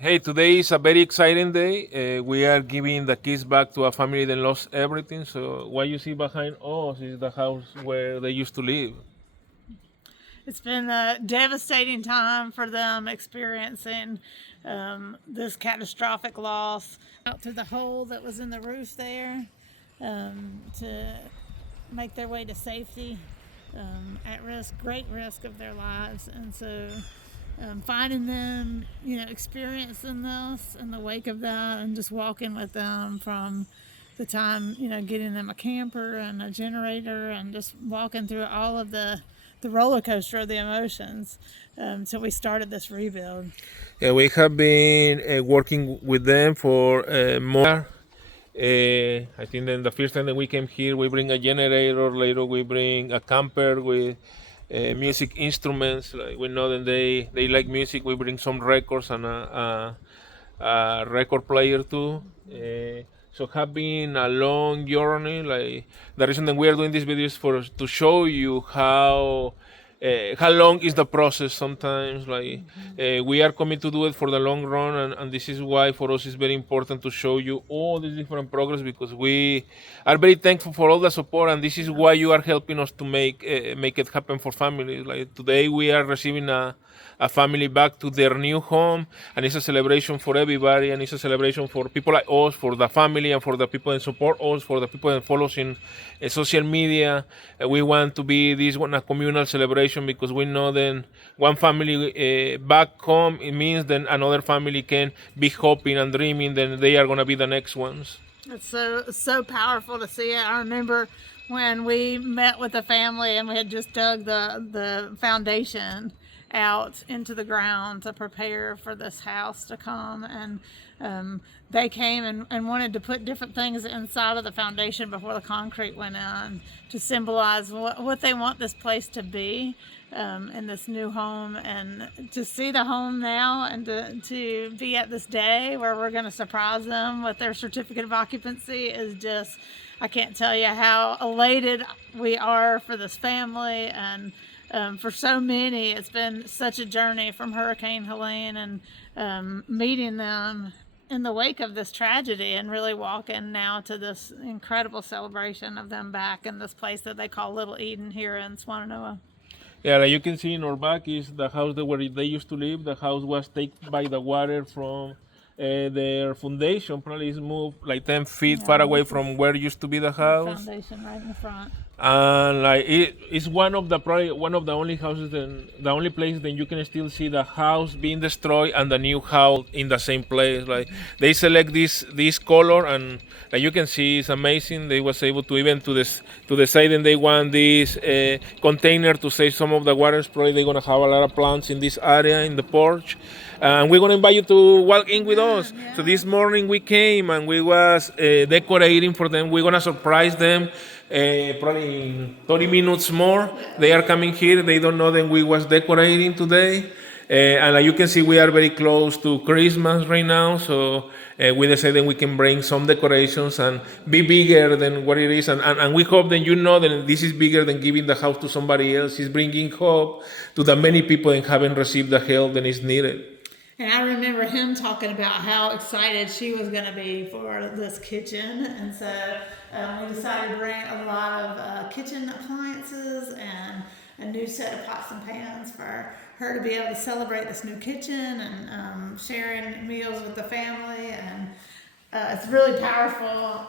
Hey, today is a very exciting day. We are giving the keys back to a family that lost everything. So what you see behind us is the house where they used to live. It's been a devastating time for them experiencing this catastrophic loss. Out through the hole that was in the roof there to make their way to safety, at risk, great risk of their lives. And so finding them, experiencing this in the wake of that and just walking with them from the time, getting them a camper and a generator and just walking through all of the roller coaster of the emotions. So we started this rebuild. Yeah, we have been working with them for more. I think then the first time that we came here, we bring a generator. Later, we bring a camper with music instruments. Like we know that they like music. We bring some records and a record player too. So have been a long journey. Like the reason that we are doing this video is for to show you how long is the process sometimes. Like we are coming to do it for the long run, and this is why for us it's very important to show you all these different progress, because we are very thankful for all the support, and this is why you are helping us to make it happen for families. Like today we are receiving a family back to their new home, and it's a celebration for everybody, and it's a celebration for people like us, for the family, and for the people that support us, for the people that follow us in social media. We want to be this one a communal celebration, because we know then one family back home, it means then another family can be hoping and dreaming then they are going to be the next ones. It's so powerful to see it. I remember when we met with the family and we had just dug the foundation out into the ground to prepare for this house to come, and they came and wanted to put different things inside of the foundation before the concrete went in to symbolize what they want this place to be in this new home. And to see the home now and to be at this day where we're going to surprise them with their certificate of occupancy is just, I can't tell you how elated we are for this family. And for so many, it's been such a journey from Hurricane Helene, and meeting them in the wake of this tragedy and really walking now to this incredible celebration of them back in this place that they call Little Eden here in Swannanoa. Yeah, like you can see in our back is the house that where they used to live. The house was taken by the water from their foundation. Probably is moved like 10 feet Yeah, far away this from is where used to be the the house. foundation right in the front. And like it's one of the probably one of the only houses, then the only place that you can still see the house being destroyed and the new house in the same place. Like they select this color, and like you can see it's amazing. They was able to even to decide, and they want this container to save some of the waters. Probably they're gonna have a lot of plants in this area in the porch, and we're gonna invite you to walk in with us. So this morning we came and we was decorating for them. We're gonna surprise them. Probably in 30 minutes more, they are coming here. They don't know that we was decorating today. And like you can see, we are very close to Christmas right now. So we decided we can bring some decorations and be bigger than what it is. And we hope that you know that this is bigger than giving the house to somebody else. It's bringing hope to the many people that haven't received the help that is needed. And I remember him talking about how excited she was going to be for this kitchen. And so we decided to bring a lot of kitchen appliances and a new set of pots and pans for her to be able to celebrate this new kitchen and sharing meals with the family. And it's really powerful.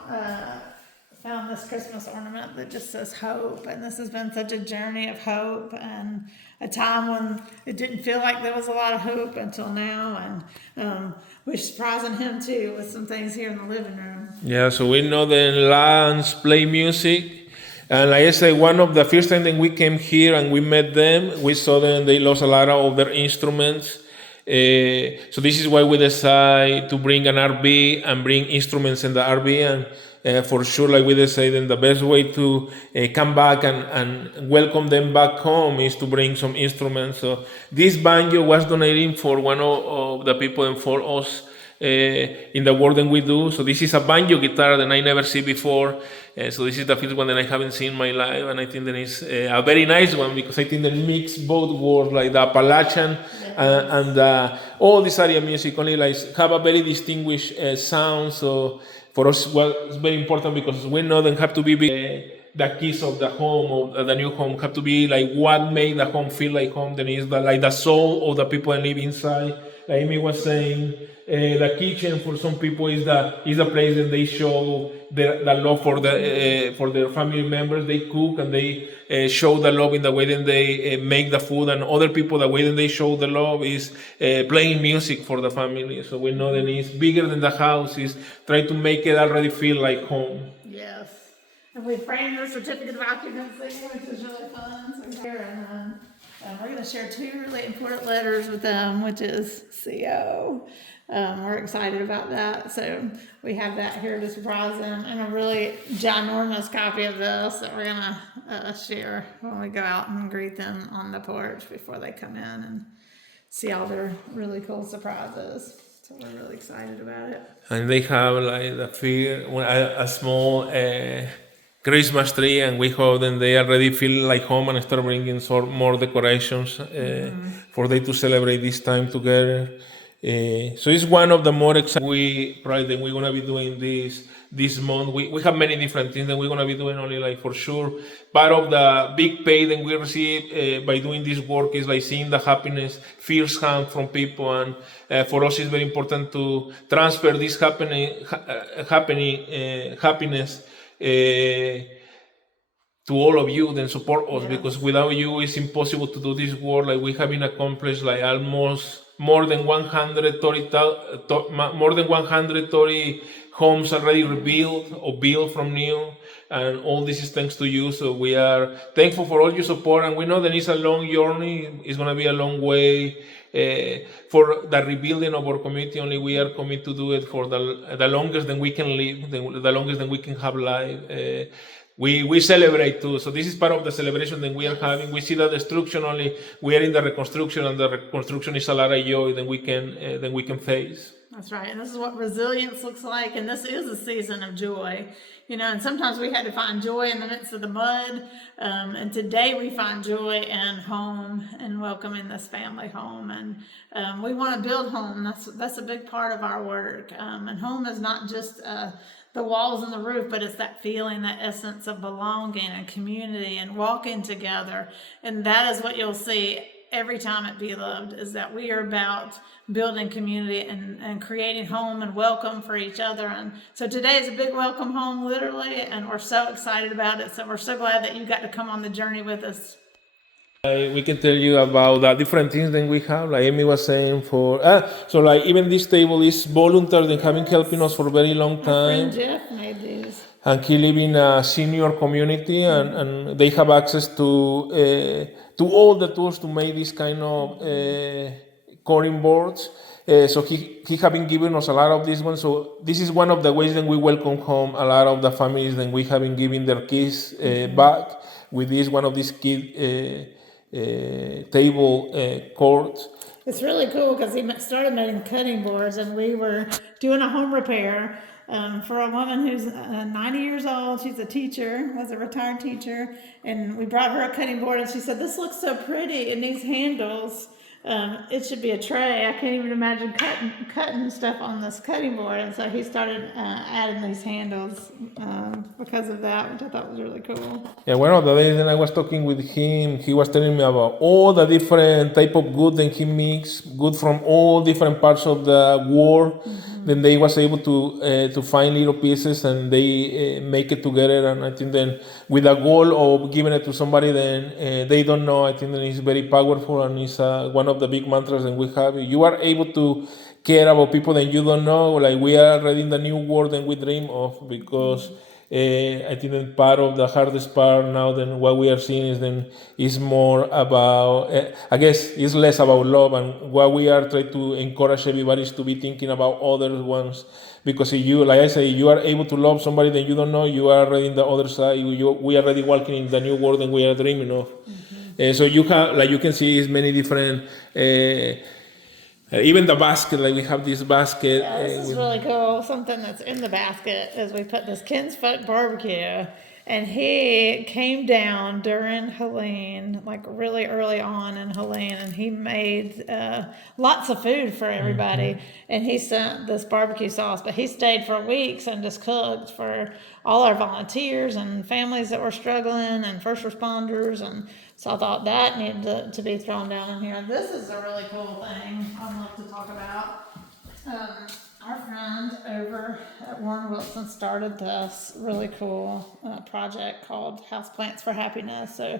Found this Christmas ornament that just says hope, and this has been such a journey of hope and a time when it didn't feel like there was a lot of hope until now. And we're surprising him too with some things here in the living room. Yeah, so we know the Lance play music. And like I said, one of the first time that we came here and we met them, we saw them, they lost a lot of their instruments. So this is why we decided to bring an RV and bring instruments in the RV. And for sure, like we decided, the best way to come back and welcome them back home is to bring some instruments. So this banjo was donated for one of the people and for us in the work that we do. So this is a banjo guitar that I never see before. So this is the first one that I haven't seen in my life, and I think that is a very nice one because I think that mix both worlds, like the Appalachian and all this area music only like have a very distinguished sound. So for us, well, it's very important because we know they have to be big. The keys of the home or the new home have to be like what made the home feel like home. Then is the like the soul of the people that live inside. Like Amy was saying, the kitchen for some people is the place that they show the love for their family members. They cook and they show the love in the way that they make the food, and other people the way that they show the love is playing music for the family. So we know that it's bigger than the house. Is try to make it already feel like home. Yes. And we framed their certificate of occupancy, which is really fun. So we're going to share two really important letters with them, which is CO. We're excited about that. So we have that here to surprise them, and a really ginormous copy of this that we're going to share when we go out and greet them on the porch before they come in and see all their really cool surprises. So we're really excited about it. And they have like a small Christmas tree, and we hope that they already feel like home and start bringing some more decorations for them to celebrate this time together. So it's one of the more exciting that we're gonna be doing this month. We have many different things that we're gonna be doing. Only like for sure, part of the big pay that we receive by doing this work is like seeing the happiness firsthand from people, and for us it's very important to transfer this happiness to all of you, then support us, because without you it's impossible to do this work. Like we have been accomplished like almost more than 130 homes already rebuilt or built from new, and all this is thanks to you. So we are thankful for all your support, and we know that it's a long journey. It's going to be a long way for the rebuilding of our community. Only we are committed to do it for the longest that we can live, the longest that we can have life. We celebrate too. So this is part of the celebration that we are having. We see the destruction only. We are in the reconstruction, and the reconstruction is a lot of joy that we can face. That's right. And this is what resilience looks like. And this is a season of joy. You know, and sometimes we had to find joy in the midst of the mud. And today we find joy in home and welcoming this family home. And we want to build home. That's a big part of our work. And home is not just the walls and the roof, but it's that feeling, that essence of belonging and community and walking together. And that is what you'll see every time at Be Loved, is that we are about building community and creating home and welcome for each other. And so today is a big welcome home, literally, and we're so excited about it. So we're so glad that you got to come on the journey with us. We can tell you about the different things that we have. Like Amy was saying, so like even this table is volunteers that have been helping us for a very long time. My friend Jeff made these. And he lives in a senior community, and they have access to all the tools to make this kind of coring boards. So he have been giving us a lot of these ones. So this is one of the ways that we welcome home a lot of the families that we have been giving their kids back with this one of these kid table cords. It's really cool because he started making cutting boards, and we were doing a home repair for a woman who's 90 years old. She's a teacher, was a retired teacher, and we brought her a cutting board, and she said, "This looks so pretty. It needs handles. It should be a tray. I can't even imagine cutting stuff on this cutting board." And so he started adding these handles because of that, which I thought was really cool. Yeah, one of the days that I was talking with him, he was telling me about all the different type of good that he makes, good from all different parts of the world. Then they was able to find little pieces, and they make it together. And I think then with a goal of giving it to somebody then they don't know, I think that it's very powerful, and it's one of the big mantras that we have. You are able to care about people that you don't know. Like we are already in the new world that we dream of, because I think that part of the hardest part now than what we are seeing is more about, I guess it's less about love, and what we are trying to encourage everybody is to be thinking about other ones. Because if you, like I say, you are able to love somebody that you don't know, you are already in the other side. We are already walking in the new world that we are dreaming of. So you have, like you can see, is many different Even the basket, like we have this basket. Yeah, this is With, really cool. Something that's in the basket is we put this Kinsfolk barbecue, and he came down during Helene, like really early on in Helene, and he made lots of food for everybody. And he sent this barbecue sauce, but he stayed for weeks and just cooked for all our volunteers and families that were struggling and first responders. And so I thought that needed to be thrown down in here. This is a really cool thing I'd love to talk about. Our friend over at Warren Wilson started this really cool project called House Plants for Happiness. So,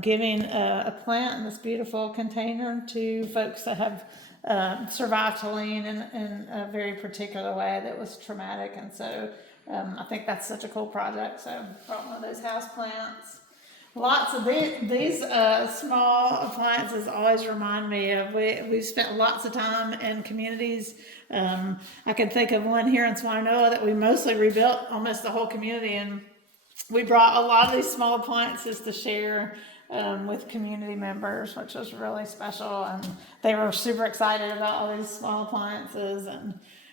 giving a plant in this beautiful container to folks that have survived Helene in a very particular way that was traumatic. And so, I think that's such a cool project. So, brought one of those house plants. Lots of these small appliances always remind me of we've spent lots of time in communities. I can think of one here in Swinoa that we mostly rebuilt almost the whole community, and we brought a lot of these small appliances to share with community members, which was really special, and they were super excited about all these small appliances.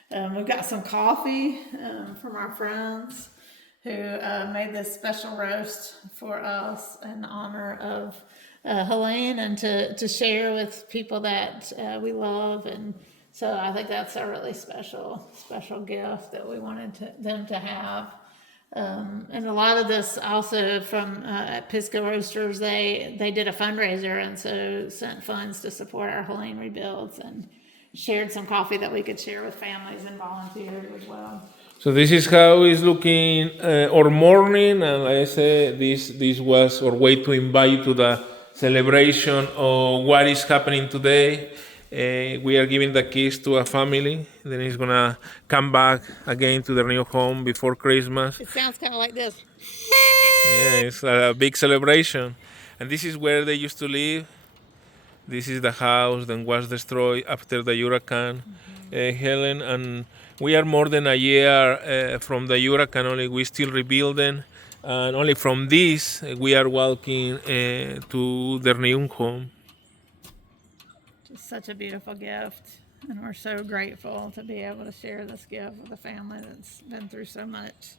And we've got some coffee from our friends who made this special roast for us in honor of Helene and to share with people that we love. And so I think that's a really special gift that we wanted them to have. And a lot of this also from Pisco Roasters, they did a fundraiser and so sent funds to support our Helene rebuilds and shared some coffee that we could share with families and volunteers as well. so this is how it's looking our morning, and like I said, this was our way to invite you to the celebration of what is happening today. We are giving the keys to a family, then he's gonna come back again to their new home before Christmas. It sounds kind of like this. Yeah, it's a big celebration, and this is where they used to live. This is the house that was destroyed after the hurricane, Helen, and we are more than a year from the hurricane. Only we still rebuilding, and only from this we are walking to their new home. Just such a beautiful gift, and we're so grateful to be able to share this gift with a family that's been through so much.